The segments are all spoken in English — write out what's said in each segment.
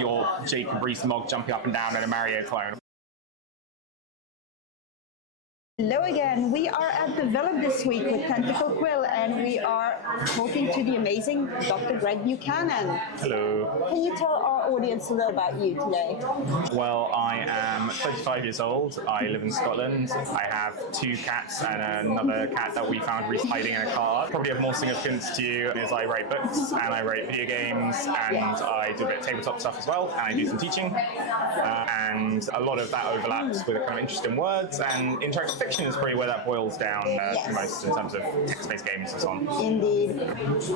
your Jacob Rees-Mogg jumping up and down in a Mario clone. Hello again. We are at Develop this week with Tentacle Quill, and we are talking to the amazing Dr. Greg Buchanan. Hello. Can you tell our audience a little about you today? Well, I am 35 years old. I live in Scotland. I have 2 cats and another cat that we found recently hiding in a car. Probably of more significance to you is I write books and I write video games and I do a bit of tabletop stuff as well, and I do some teaching. And a lot of that overlaps with a kind of interest in words, and interactive fiction is probably where that boils down to most in terms of text-based games and so on. Indeed.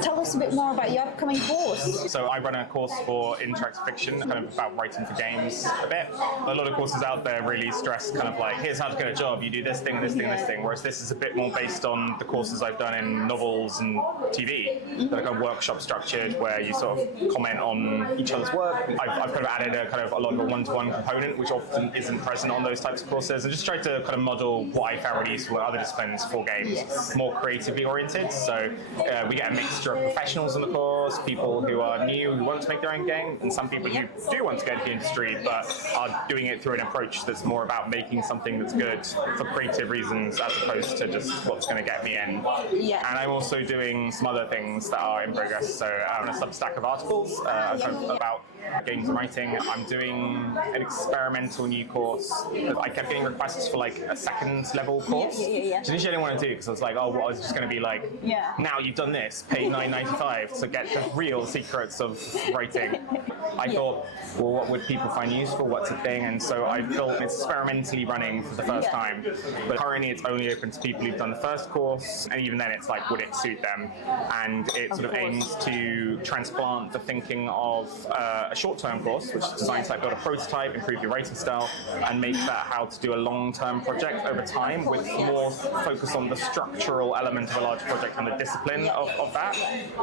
Tell us a bit more about your upcoming course. So I run a course for interactive fiction, kind of about writing for games a bit. A lot of courses out there really stress kind of like, here's how to get a job, you do this thing, this thing, this thing, whereas this is a bit more based on the courses I've done in novels and TV, that are kind of workshop structured, where you sort of comment on each other's work. I've kind of added a lot of a one-to-one component, which often isn't present on those types of courses, and just tried to kind of model what I found really useful in other disciplines for games, more creatively oriented. So we get a mixture of professionals in the course, people who are new, who want to make their own game, and some people who do want to get into the industry, but are doing it through an approach that's more about making something that's good for creative reasons, as opposed to just what's going to get me in. And I'm also doing some other things that are in progress. So I'm a Substack of articles about games and writing. I'm doing an experimental new course. I kept getting requests for like a second level course. Which initially I didn't want to do, because I was like, oh, well, I was just going to be like, now you've done this, pay $9.95 to get the real secrets of writing. I thought, well, what would people find useful? What's a thing? And so I built, it's experimentally running for the first time, but currently it's only open to people who've done the first course, and even then it's like, would it suit them? And it sort of aims to transplant the thinking of a short-term course, which is designed to like build a prototype, improve your writing style, and make that how to do a long-term project over time, with more focus on the structural element of a large project and the discipline of that,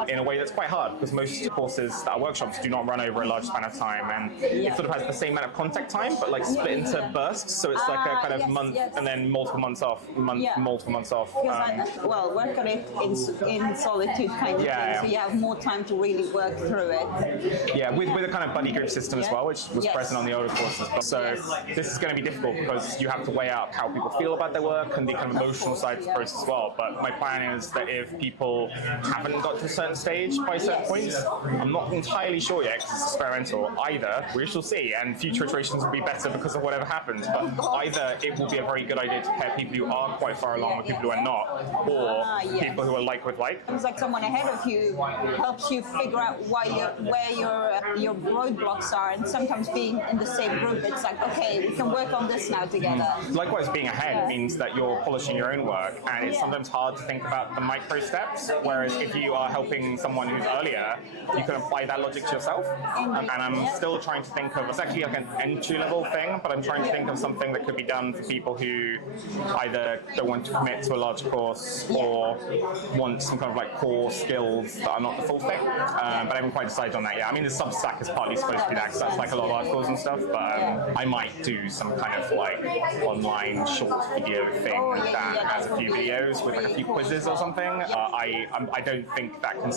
in a way that's quite hard, because most courses that are workshops do not run over a large span of time, and it sort of has the same amount of contact time, but like split into bursts, so it's like a kind of month and then multiple months off, multiple months off. Work on it in solitude kind of thing, so you have more time to really work through it. Yeah, with a kind of buddy group system as well, which was present on the older courses. So this is going to be difficult, because you have to weigh up how people feel about their work and the kind of emotional side of the process as well. But my plan is that if people haven't got to a certain stage by certain points, I'm not entirely sure yet, because it's experimental, either, we shall see, and future iterations will be better because of whatever happens, but either it will be a very good idea to pair people who are quite far along with people who are not, or people who are like with like. It's like someone ahead of you helps you figure out where your roadblocks are, and sometimes being in the same group, it's like, okay, we can work on this now together. Likewise, being ahead means that you're polishing your own work, and it's sometimes hard to think about the micro steps, whereas if you are helping someone who's earlier, you can apply that logic to yourself. And I'm still trying to think of, it's actually like an entry-level thing, but I'm trying to think of something that could be done for people who either don't want to commit to a large course or want some kind of like core skills that are not the full thing. But I haven't quite decided on that yet. I mean, the Substack is partly supposed to be that, because that's like a lot of articles and stuff, but I might do some kind of like online short video thing that has a few videos with like a few quizzes or something. I don't think that can,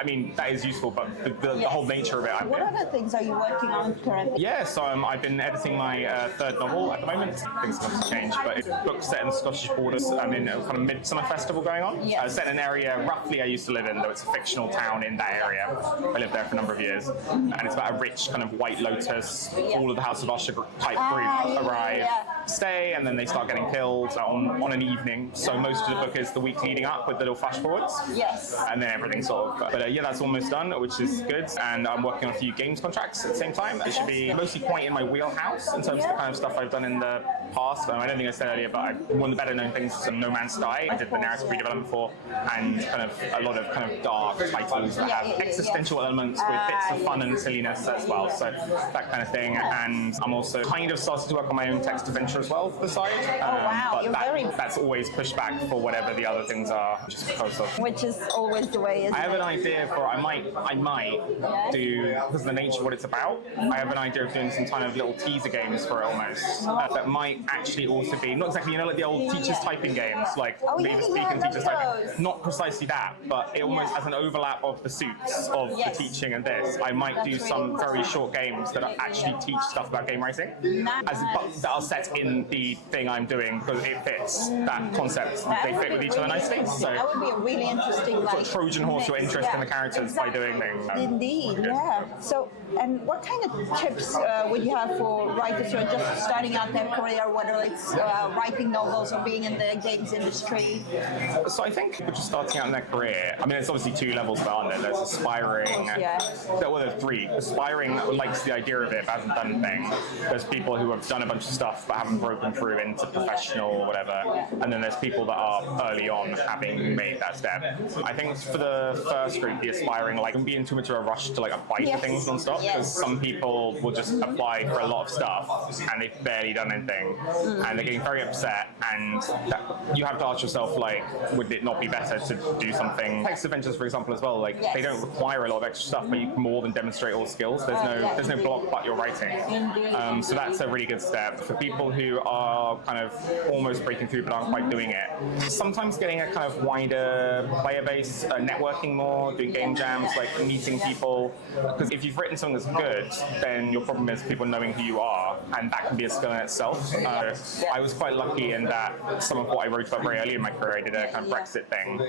I mean, that is useful, but the whole nature of it. What other things are you working on currently? Yeah, so I've been editing my third novel at the moment. Things have changed, but it's a book set in the Scottish borders. I'm in a kind of midsummer festival going on. Set in an area roughly I used to live in, though it's a fictional town in that area. I lived there for a number of years. And it's about a rich kind of White Lotus, all of the House of Usher type group arrive, stay, and then they start getting killed on an evening. So most of the book is the week leading up with little flash forwards. And then everything sort of, but yeah, that's almost done, which is good. And I'm working on a few games contracts at the same time. It should be mostly quite in my wheelhouse in terms of the kind of stuff I've done in the past. I don't think I said earlier, but one of the better known things is No Man's Sky. I did the narrative redevelopment for, and kind of a lot of kind of dark titles that have existential elements with bits of fun and silliness as well. So that kind of thing. And I'm also kind of started to work on my own text adventure as well for the side. But that's always pushed back for whatever the other things are, just because of. Which is always the way, isn't it? I have an idea for, I might do, because of the nature of what it's about, I have an idea of doing some kind of little teaser games for it almost, that might actually also be, not exactly, like the old teachers typing games, like leave a speak and love teachers typing. those. Not precisely that, but it almost as an overlap of the suits of the teaching and this. I might do some very short games that actually teach stuff about game writing, but that are set in the thing I'm doing because it fits that concept. They fit with each other nicely. So that would be a really interesting, like, Trojan horse your interest in the characters by doing things. Indeed, yeah. So, and what kind of tips would you have for writers who are just starting out their career, whether it's writing novels or being in the games industry? So I think people just starting out in their career, I mean, there's obviously two levels of it, aren't there? There's aspiring, well, there's three. Aspiring likes the idea of it but hasn't done anything. There's people who have done a bunch of stuff but haven't broken through into professional or whatever. And then there's people that are early on having made that step. I think for the first group, the aspiring, like, don't be in too much of a rush to like apply for things non-stop, because some people will just apply for a lot of stuff and they've barely done anything and they're getting very upset, and you have to ask yourself, like, would it not be better to do something? Text adventures, for example, as well, like they don't require a lot of extra stuff, but you can more than demonstrate all skills. There's no block but your writing. So that's a really good step. For people who are kind of almost breaking through but aren't quite doing it, sometimes getting a kind of wider player base, networking more, doing game jams, like meeting people, because if you've written something that's good, then your problem is people knowing who you are, and that can be a skill in itself. I was quite lucky in that some of what I wrote about very early in my career, I did a kind of Brexit thing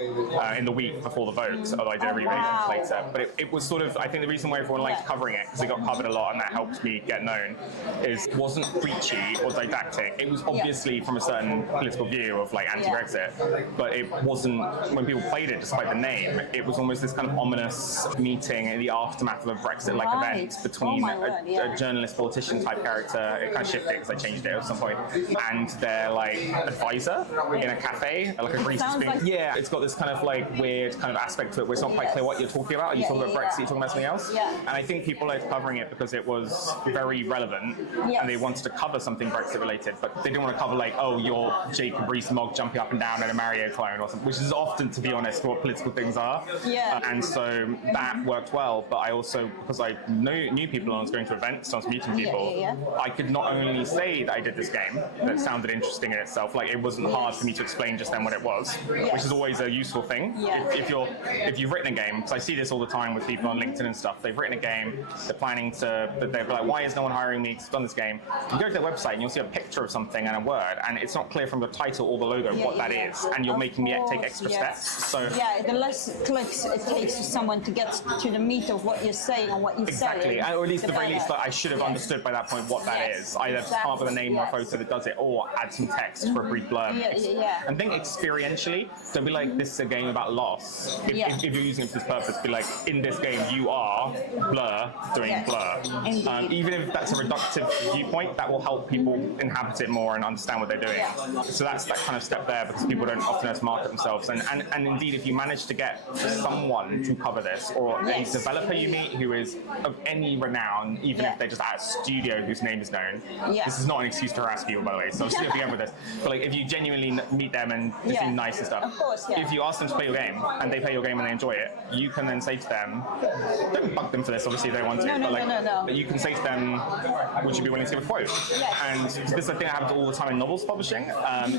in the week before the vote, although I did a remake later. But it was sort of, I think the reason why everyone liked covering it, because it got covered a lot and that helped me get known, is it wasn't preachy or didactic. It was obviously from a certain political view of like anti-Brexit, but it wasn't, when people played it, despite the name, it was almost this kind of ominous meeting in the aftermath of a Brexit-like event between a journalist, politician type character. It kind of shifted because I changed it at some point, and their like advisor in a cafe, like a greasy spoon. Yeah, it's got this kind of like weird kind of aspect to it where it's not quite clear what you're talking about. Are you talking about Brexit? Are you talking about something else? And I think people liked covering it because it was very relevant, and they wanted to cover something Brexit related, but they didn't want to cover like, oh, you're Jacob Rees-Mogg jumping up and down in a Mario clone or something, which is often, to be honest, what political things are. And so that worked well, but I also, because I knew people and I was going to events, I was meeting people, I could not only say that I did this game that sounded interesting in itself, like it wasn't hard for me to explain just then what it was, which is always a useful thing. If you've written a game, because I see this all the time with people on LinkedIn and stuff, they've written a game, they're planning to, but they're like, why is no one hiring me because I've done this game? You go to their website and you'll see a picture of something and a word, and it's not clear from the title or the logo what that is, and you're making me take extra steps. So the less clicks it takes for someone to get to the meat of what you're saying and what you're saying. Or at least, at the very least, like, I should have understood by that point what that is. Either come up with a name or a photo that does it, or add some text for a brief blurb. And think experientially. Don't be like, this is a game about loss. If you're using it for this purpose, be like, in this game you are blur doing blur. Even if that's a reductive viewpoint, that will help people inhabit it more and understand what they're doing. So that's that kind of step there, because people don't often know how to market themselves. And indeed, if you manage to get someone to cover this, or a developer you meet who is of any renown, even if they're just at a studio whose name is known, this is not an excuse to harass people, by the way, so still be with this. But like, if you genuinely meet them and they seem nice and stuff, if you ask them to play your game and they play your game and they enjoy it, you can then say to them, don't bug them for this, obviously, if they want to, but you can say to them, would you be willing to give a quote? And this is the thing that happens all the time in novels publishing,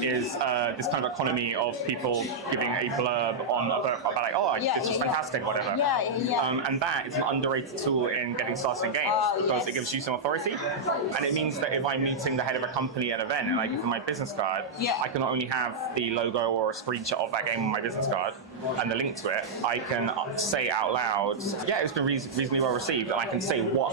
is this kind of economy of people giving a blurb on a book about like, oh, this is fantastic, whatever. And that is an underrated tool in getting started in games, because it gives you some authority, and it means that if I'm meeting the head of a company at an event and I give them my business card, I can not only have the logo or a screenshot of that game on my business card and the link to it, I can say out loud, it's been reasonably well received, and I can say what,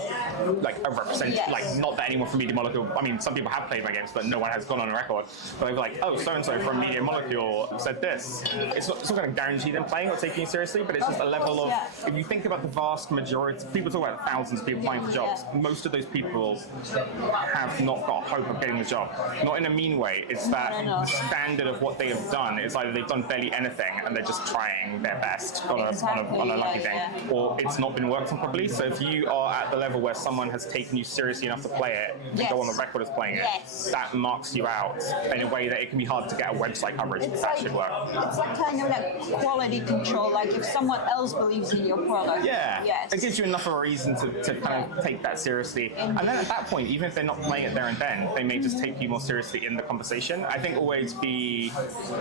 like, a representative, like, not that anyone from Media Molecule, I mean, some people have played my games, but no one has gone on a record, but they're like, oh, so-and-so from Media Molecule said this. It's not going to guarantee them playing or taking you seriously, but it's just a level of, if you think about the vast majority, people talk about thousands of people applying for jobs, most of those people have not got hope of getting the job. Not in a mean way, it's that the standard of what they have done is either they've done barely anything and they're just trying their best on a lucky thing, or it's not been worked on properly. So if you are at the level where someone has taken you seriously enough to play it, and go on the record as playing it, that marks you out in a way that it can be hard to get a website coverage, but that should work. It's like kind of like quality control, like if someone else believes in your product. It gives you enough of a reason person to kind of take that seriously. And then at that point, even if they're not playing it there and then, they may just take you more seriously in the conversation. I think always be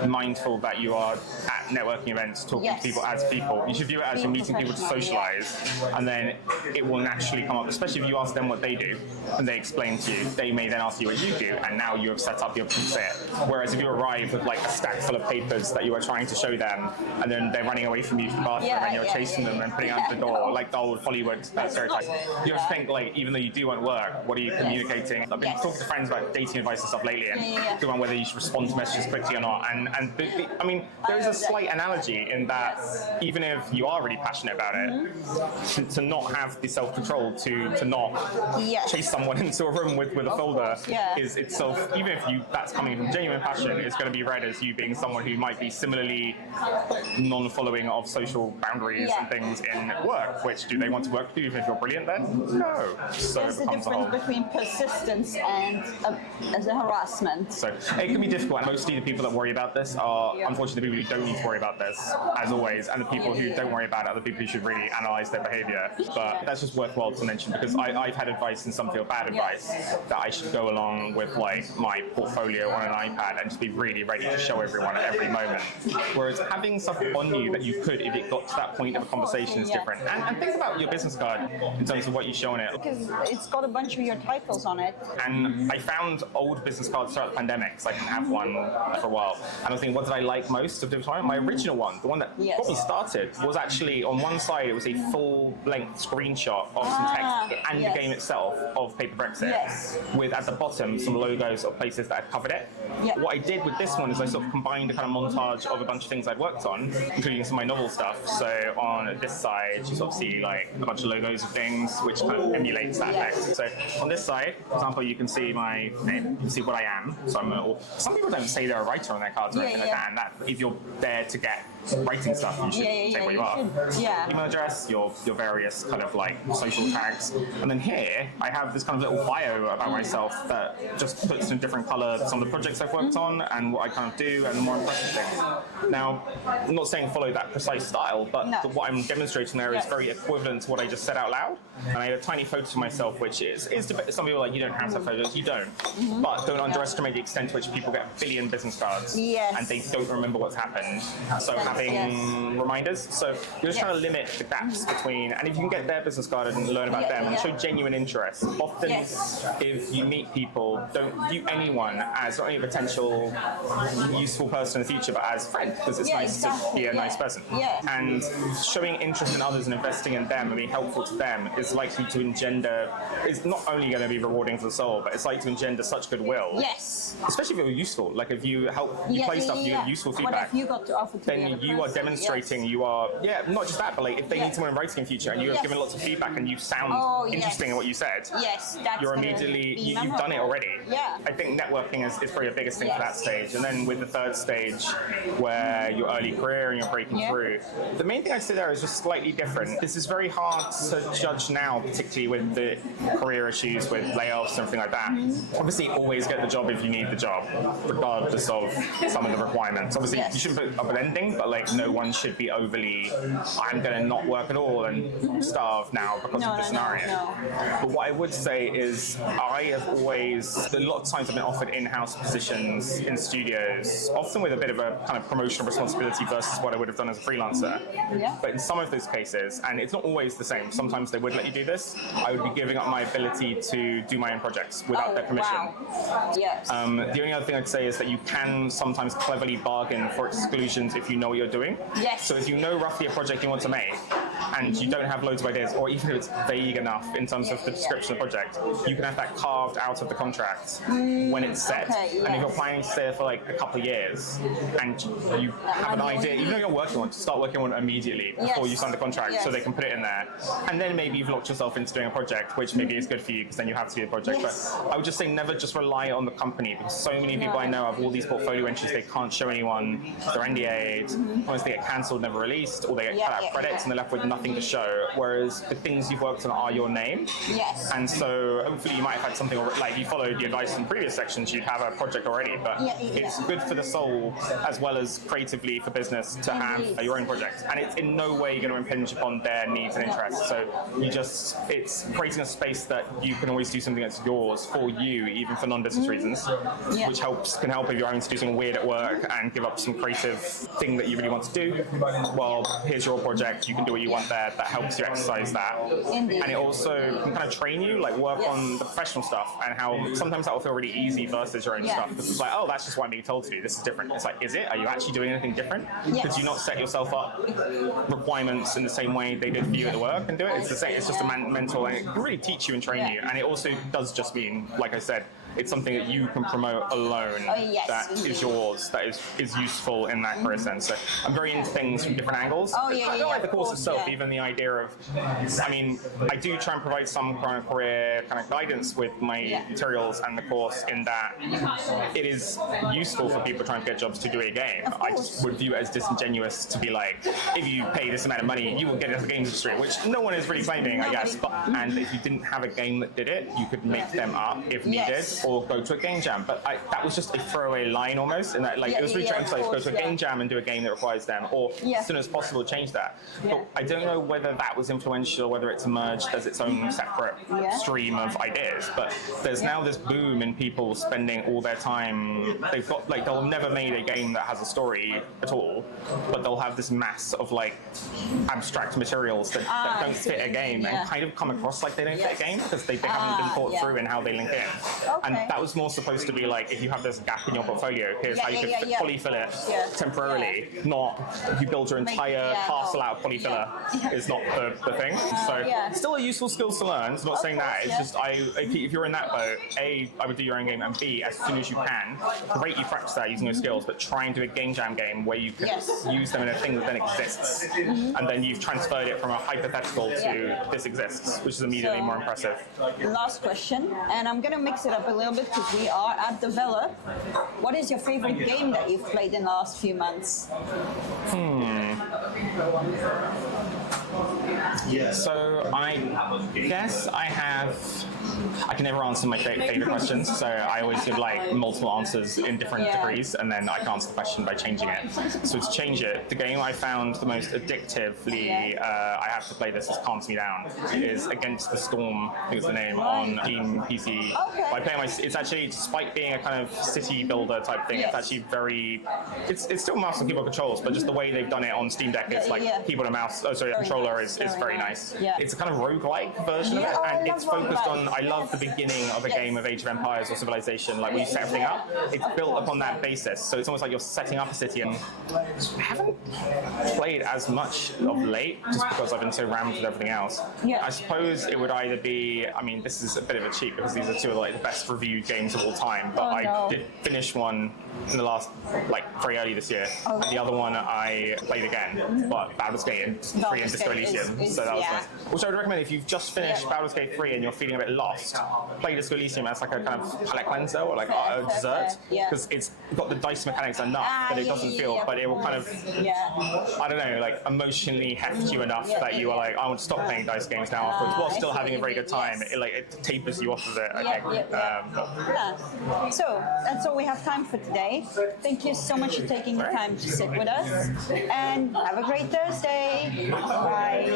mindful that you are at networking events talking to people as people. You should view it as you're meeting people to socialize, and then it will naturally come up, especially if you ask them what they do and they explain to you. They may then ask you what you do, and now you have set up the opportunity to say it. Whereas if you arrive with like a stack full of papers that you are trying to show them, and then they're running away from you to the bathroom and you're chasing them and putting out the door, like the old Hollywood stereotype. You have to think, like, even though you do want work, what are you communicating? I've been talking to friends about dating advice and stuff lately, and talking about whether you should respond to messages quickly or not. And I mean, there is a slight analogy in that even if you are really passionate about it, to not have the self-control to not chase someone into a room with a folder is itself, even if that's coming from genuine passion, is going to be read as you being someone who might be similarly non-following of social boundaries and things in work. Which, do they want to work with you even if you're brilliant then? No. So there's the difference between persistence and as a harassment. So it can be difficult, and mostly the people that worry about this are unfortunately the people who don't need to worry about this, as always, and the people who don't worry about it are the people who should really analyze their behavior. But that's just worthwhile to mention, because I've had advice, and some feel bad advice, that I should go along with like my portfolio on an iPad and just be really ready to show everyone at every moment. Whereas having stuff on you that you could, if it got to that point of a conversation, is different. And think about your business card in terms of what you show on it. Because it's got a bunch of your titles on it. And I found old business cards throughout the pandemic, because I didn't have one for a while. And I was thinking, what did I like most of the time? My original one, the one that got me started, was actually on one side, it was a full-length screenshot of some text and the game itself of Paper Brexit, with at the bottom some logos of places that had covered it. What I did with this one is I sort of combined a kind of montage of a bunch of things I'd worked on, including some of my novel stuff. So on this side, you sort of see like a bunch of logos of things, which kind of emulates that effect. So on this side, for example, you can see my name, you can see what I am. So some people don't say they're a writer on their cards or anything like that, and that if you're there to get writing stuff, you should say what you are. Email address, your various kind of like social tags. And then here, I have this kind of little bio about myself that just puts in different colour some of the projects I've worked on and what I kind of do and the more impressive things. Now, I'm not saying follow that precise style, but what I'm demonstrating there is very equivalent to what I just said out loud. And I have a tiny photo of myself, which is some people are like, you don't have to have photos, you don't. But don't underestimate the extent to which people get a billion business cards and they don't remember what's happened. So having reminders. So you're just trying to limit the gaps between, and if you can get their business card and learn about them and show genuine interest. Often, if you meet people, don't view anyone as not only a potential useful person in the future, but as a friend, because it's nice to be a nice person. And showing interest in others and investing in them and being helpful to them is likely to engender, is not only going to be rewarding for the soul, but it's likely to engender such goodwill. Especially if you're useful. Like if you help, you play stuff, you get useful feedback. What have you got to offer to then you are demonstrating you are, not just that, but like if they need someone in writing in future and you have given lots of feedback and you sound interesting in what you said, that's you're immediately, you've done it already. I think networking is probably the biggest thing for that stage. And then with the third stage, where your early career and you're breaking through, the main thing I'd say there is just slightly different. This is very hard to judge now, particularly with the career issues, with layoffs and everything like that. Obviously, always get the job if you need the job, regardless of some of the requirements. Obviously, you shouldn't put up an ending, but like no one should be overly, I'm going to not work at all and starve now because of this scenario. But what I would say is I have always, a lot of times I've been offered in-house positions in studios, often with a bit of a kind of promotional responsibility versus what I would have done as a freelancer. But in some of those cases, and it's not always the same, sometimes they would let you do this, I would be giving up my ability to do my own projects without their permission. The only other thing I'd say is that you can sometimes cleverly bargain for exclusions if you know what you're doing. So if you know roughly a project you want to make, and you don't have loads of ideas, or even if it's vague enough in terms of the description of the project, you can have that carved out of the contract when it's set. And if you're planning to stay there for like a couple of years, and you have an idea, even though you're working on it, start working on it immediately before you sign the contract, so they can put it in there. And then maybe you've locked yourself into doing a project, which maybe is good for you, because then you have to do the project. But I would just say never just rely on the company, because so many people I know have all these portfolio entries they can't show anyone, they're NDA'd, Sometimes they get cancelled, never released, or they get cut out credits and they're left with nothing to show. Whereas the things you've worked on are your name. Yes. And so hopefully you might have had something like you followed the advice in previous sections, you'd have a project already. But it's good for the soul as well as creatively for business to have your own project. And it's in no way going to impinge upon their needs and interests. So it's creating a space that you can always do something that's yours for you, even for non-business reasons, which can help if you're having to do something weird at work and give up some creative thing that you really want to do. Well, here's your project, you can do what you want there. That helps you exercise that. And it also can kind of train you, like work on the professional stuff, and how sometimes that will feel really easy versus your own stuff. Because it's like, oh, that's just what I'm being told to do. This is different. It's like, is it? Are you actually doing anything different? Could you not set yourself up requirements in the same way they did for you at work and do it? It's the same. It's just a mental, and it can really teach you and train you. And it also does just mean, like I said, it's something that you can promote alone that is yours, that is useful in that career sense. So I'm very into things from different angles. I don't like the course itself, even the idea of, I mean, I do try and provide some kind of career kind of guidance with my materials and the course in that it is useful for people trying to get jobs to do a game. I just would view it as disingenuous to be like, if you pay this amount of money, you will get into the games industry, which no one is really claiming, I guess. And if you didn't have a game that did it, you could make them up if needed. Or go to a game jam, but that was just a throwaway line almost, and that it was really trying to go to a game jam and do a game that requires them, or as soon as possible change that. But I don't know whether that was influential, whether it's emerged as its own separate stream of ideas. But there's now this boom in people spending all their time. They've got they'll have never made a game that has a story at all, but they'll have this mass of abstract materials that don't fit a game and kind of come across like they don't fit a game because they haven't been thought through in how they link in. And that was more supposed to be like, if you have this gap in your portfolio, here's how you could fully fill it temporarily, not you build your entire castle out of polyfiller is not the thing. So still a useful skills to learn. It's not saying that. It's just if you're in that boat, A, I would do your own game, and B, as soon as you can, greatly practice that using your skills, but try and do a game jam game where you can use them in a thing that then exists. And then you've transferred it from a hypothetical to this exists, which is immediately more impressive. Last question, and I'm going to mix it up a little bit because we are at Develop. What is your favorite game that you've played in the last few months? So I guess I can never answer my favorite questions, so I always give multiple answers in different degrees, and then I can answer the question by changing it. So to change it, the game I found the most addictively, I have to play this, this calms me down, is Against the Storm, I think is the name, on Steam PC. I play it's actually, despite being a kind of city builder type thing, it's actually it's still mouse and keyboard controls, but just the way they've done it on Steam Deck, it's keyboard and mouse, controller is very nice. It's a kind of roguelike version of it, and it's focused on, I love the beginning of a game of Age of Empires or Civilization, when you set everything up, it's built upon that basis, so it's almost like you're setting up a city, and I haven't played as much of late, just because I've been so rammed with everything else. I suppose it would either be, I mean, this is a bit of a cheat, because these are two of the best reviewed games of all time, but I did finish one in the last, very early this year. The other one I played again, but Baldur's Gate 3 and Disco Elysium, so that was nice. Which I would recommend if you've just finished Baldur's Gate 3 and you're feeling a bit lost, play Disco Elysium as like a kind of palate cleanser or like a dessert, because it's got the dice mechanics enough that it doesn't feel, but it will kind of, I don't know, emotionally heft you enough that you are like, I want to stop playing dice games now afterwards, while still having a very good time. It tapers you off of it, I think. So that's all we have time for today. Thank you so much for taking the time to sit with us, and have a great Thursday. Bye.